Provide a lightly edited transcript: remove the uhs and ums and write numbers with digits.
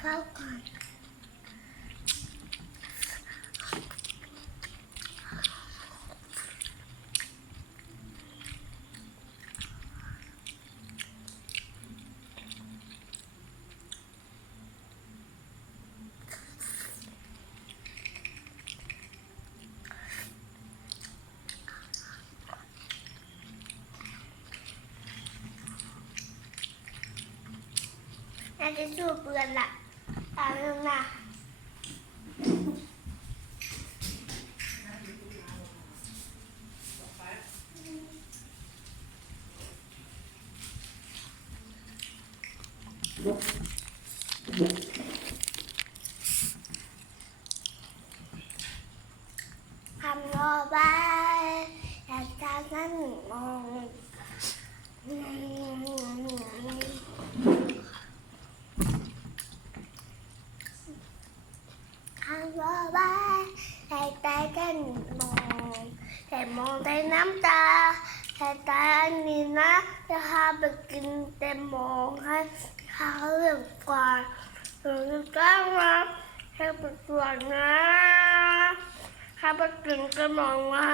ข้าวก่อนน่าจะสู้เปลือนละตามลงนะทำรอไปอยากจะนั่งมองทำรอไปแต่ใจกันมองแต่มองแต่น้ำตาแต่ตานี่นะจะพาไปกินแต่มองให้เขาเรื่องกว่าหนูจะต้องมาให้ไปตรวจนะถ้าไปกินก็มองว่า